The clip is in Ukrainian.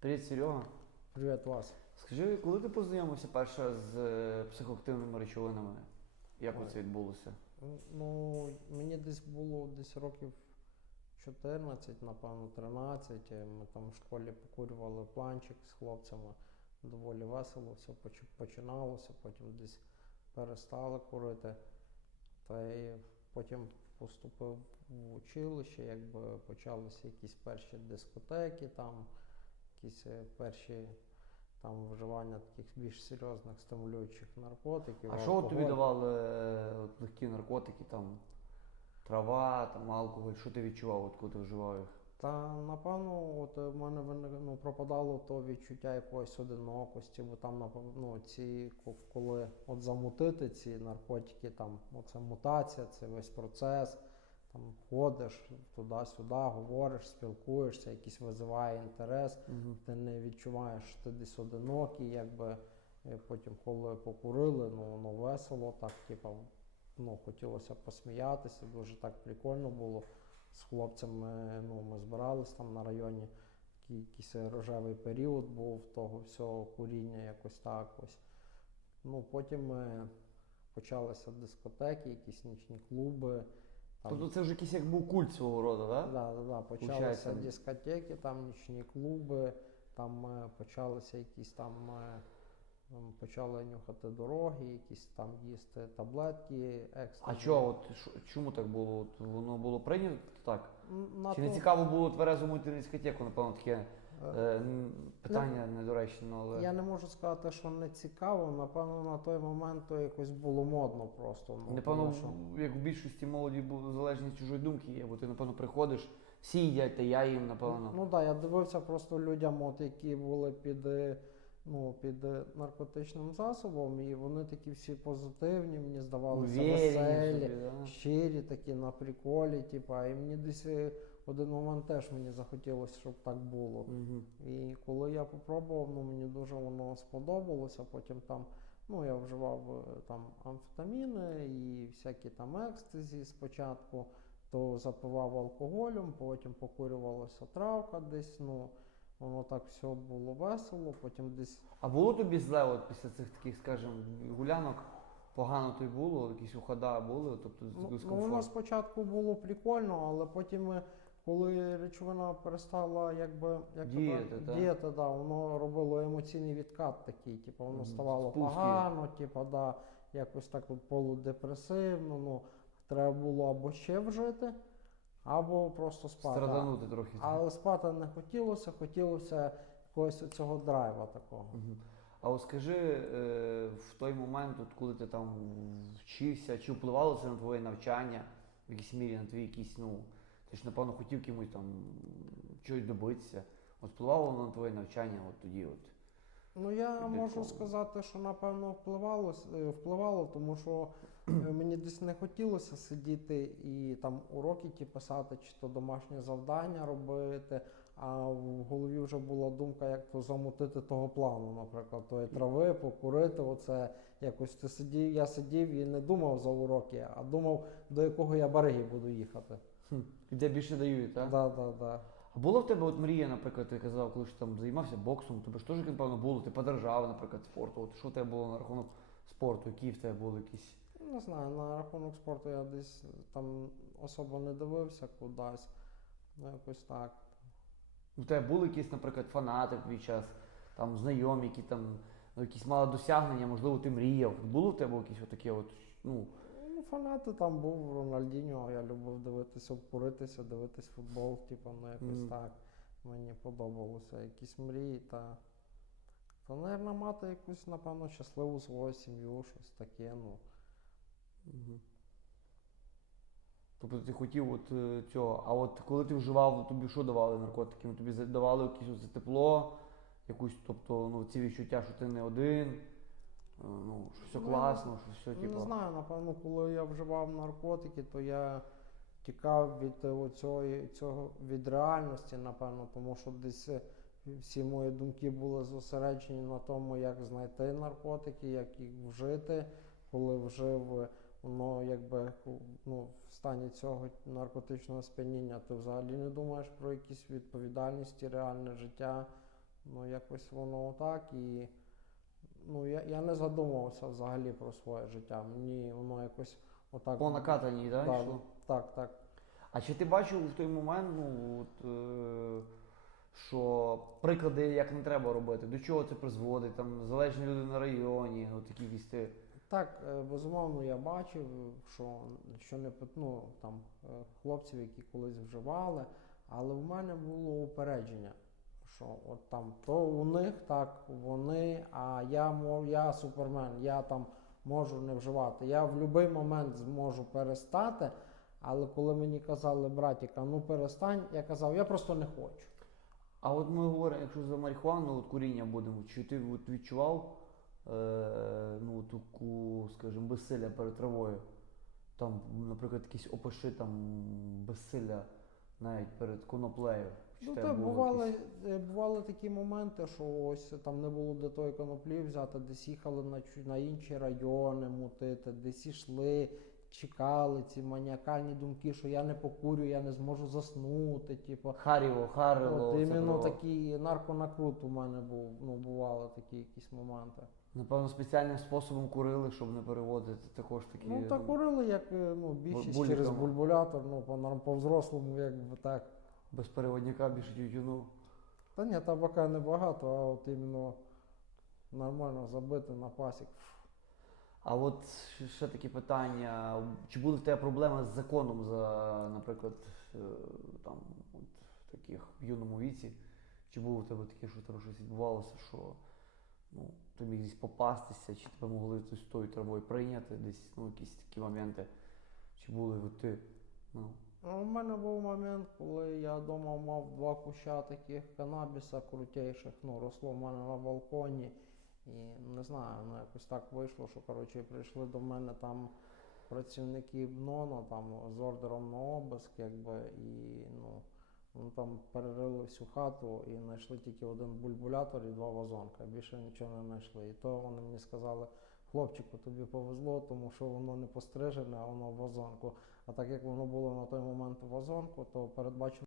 Привіт, Серега. Привіт вас. Скажи, коли ти познайомився перше з е, психоактивними речовинами? Як Ой. це відбулося? Ну, мені десь було десь років 14, напевно, 13. Ми там в школі покурювали планчик з хлопцями. Доволі весело все поч- починалося, потім десь перестали курити. Та й потім поступив в училище, якби почалися якісь перші дискотеки, там, якісь е, перші там вживання таких більш серйозних стимулюючих наркотиків. А що от тобі давали е, от, легкі наркотики, там трава, там алкоголь? Що ти відчував, от, коли ти вживав їх? Та напевно, от в мене ну, пропадало то відчуття якоїсь одинокості, бо там напевно ну, ці коли от замутити ці наркотики, там оце мутація, це весь процес. Там ходиш туди-сюди, говориш, спілкуєшся, якийсь визиває інтерес. Угу. Ти не відчуваєш, що ти десь одинокий, якби е, потім, коли покурили, ну, ну весело, так, типу, ну, хотілося посміятися, дуже так прикольно було. З хлопцями ну, ми збирались там на районі, такий якийсь рожевий період був того всього куріння, якось так ось. Ну, потім е, почалися дискотеки, якісь нічні клуби. Там, Тобто це вже якийсь як був культ свого роду, так? Да, да, да. Почалися Получається. дискотеки, там нічні клуби, там е, почалися якісь там. е, м, Почали нюхати дороги, якісь там їсти таблетки, екстра. А чого, от, що- чому так було? От, воно було прийнято так? На Чи не цікаво було тверезому йти на дискотеку, напевно, таке Е, е, питання недоречно, ну, але. Я не можу сказати, що не цікаво. Напевно, на той момент то якось було модно просто. Ну, Напевно, тому що- як в більшості молоді бу- залежність чужої думки є, бо ти, напевно, приходиш, всі їдять, та я їм, напевно. Ну так, да, я дивився просто людям, от, які були під, е, ну, під е, наркотичним засобом, і вони такі всі позитивні, мені здавалися Уверені веселі, собі, да. щирі, такі на приколі. Типа, і мені десь е, один момент теж мені захотілося, щоб так було. Мгм. І коли я попробував, ну мені дуже воно сподобалося. Потім там, ну я вживав е, там амфетаміни і всякі там екстазі спочатку, то запивав алкоголем, потім покурювалася травка десь. Ну воно так все було весело, потім десь. А було тобі зле от після цих таких, скажімо, гулянок? Погано тобі було, якісь ухода були, тобто Ну, ну воно спочатку було прикольно, але потім. е, Коли речовина перестала якби як Діяти, так? діяти, да, воно робило емоційний відкат такий, типу, воно ставало Спуски. погано, типу, да, якось так от полудепресивно. Ну, треба було або ще вжити, або просто спати. Страданути трохи. Але спати не хотілося, хотілося якогось цього драйва такого. Мгм. А от скажи, е, в той момент, от коли ти там вчився, чи впливало це на твоє навчання, в якійсь мірі на твій якісь, ну, ти ж, напевно, хотів кимось там чогось добитися. От впливало на твоє навчання от тоді от. Ну, я можу сказати, що напевно впливало, е, впливало, тому що е, мені десь не хотілося сидіти і там уроки ті писати, чи то домашнє завдання робити. А в голові вже була думка, як то замутити того плану, наприклад, тої трави, покурити. Оце якось ти сидів. Я сидів і не думав за уроки, а думав, до якого я береги буду їхати. Хм. Де більше дають, так? Да, да, да. А була в тебе от мрія, наприклад, ти казав, коли ж там займався боксом, тебе ж теж, напевно, було, ти подорожав, наприклад, спорту. От що в тебе було на рахунок спорту, які в тебе були якісь. Не знаю, на рахунок спорту я десь там особо не дивився кудись. Ну, якось так. У тебе були якісь, наприклад, фанати в твій час, там знайомі, які там ну, якісь мали досягнення, можливо, ти мріяв. Було в тебе якісь отаке, от, Ну, фанати там був Рональдіньо, я любив дивитися, обкуритися, дивитись футбол, типу, ну якось Мгм. так. Мені подобалося. Якісь мрії та. Та, мабуть, мати якусь, напевно, щасливу свою сім'ю, щось таке, ну. Тобто ти хотів от е, цього. А от коли ти вживав, тобі що давали наркотики? Ну, Тобі давали якесь тепло, якусь, тобто, ну, ці відчуття, що ти не один, ну, що все Ну, класно, що все, Не типу. знаю, напевно, коли я вживав наркотики, то я тікав від е, оцього, цього від реальності, напевно, тому що десь е, всі мої думки були зосереджені на тому, як знайти наркотики, як їх вжити. Коли вжив, е, воно якби ну, в стані цього наркотичного сп'яніння, ти взагалі не думаєш про якісь відповідальності, реальне життя. Ну, якось воно так і. Ну, я, я не задумувався взагалі про своє життя. Мені воно якось отак. По накатаній, да, Да, йшло? так, так. А чи ти бачив в той момент, ну, от, е, що приклади, як не треба робити, до чого це призводить, там залежні люди на районі, от такі якісь ти. Так, е, безумовно, я бачив, що, що не ну, там, е, хлопців, які колись вживали, але в мене було упередження, що от там то у них так, вони, а я, я супермен, я там можу не вживати. Я в будь-який момент зможу перестати, але коли мені казали, братіка, ну перестань, я казав, я просто не хочу. А от ми говоримо, якщо за марихуану, от куріння будемо, чи ти от відчував е, ну, таку, скажімо, безсилля перед травою? Там, наприклад, якісь опиши там безсилля навіть перед коноплею. Ну так, бували, якісь? е, бували такі моменти, що ось там не було де тої коноплі взяти, десь їхали на, на інші райони мутити, десь ішли, чекали ці маніакальні думки, що я не покурю, я не зможу заснути. Типу. Харіво, Харило. От іменно такий нарконакрут у мене був, ну, бували такі якісь моменти. Напевно, спеціальним способом курили, щоб не переводити також такі. Ну так курили, як е, ну, більшість буліками. через бульбулятор, ну, по, норм- по-взрослому, якби так. Без переводника більше тютюну. Та ні, табака небагато, а от іменно нормально забити на пасік. А от ще- ще таке питання: чи були в тебе проблеми з законом за, наприклад, е, там от в таких в юному віці? Чи було в тебе таке, що там щось відбувалося, що ну, ти міг десь попастися, чи тебе могли з тою травою прийняти, десь ну, якісь такі моменти? Чи були от ти? Ну, Ну, У мене був момент, коли я вдома мав два куща таких канабіса крутейших, ну, росло в мене на балконі. І не знаю, ну якось так вийшло, що коротше прийшли до мене там працівники НОНО там з ордером на обиск, якби, і ну, вони там перерили всю хату і знайшли тільки один бульбулятор і два вазонка. Більше нічого не знайшли. І то вони мені сказали, хлопчику, тобі повезло, тому що воно не пострижене, а воно в вазонку. А так як воно було на той момент в вазонку, то передбачено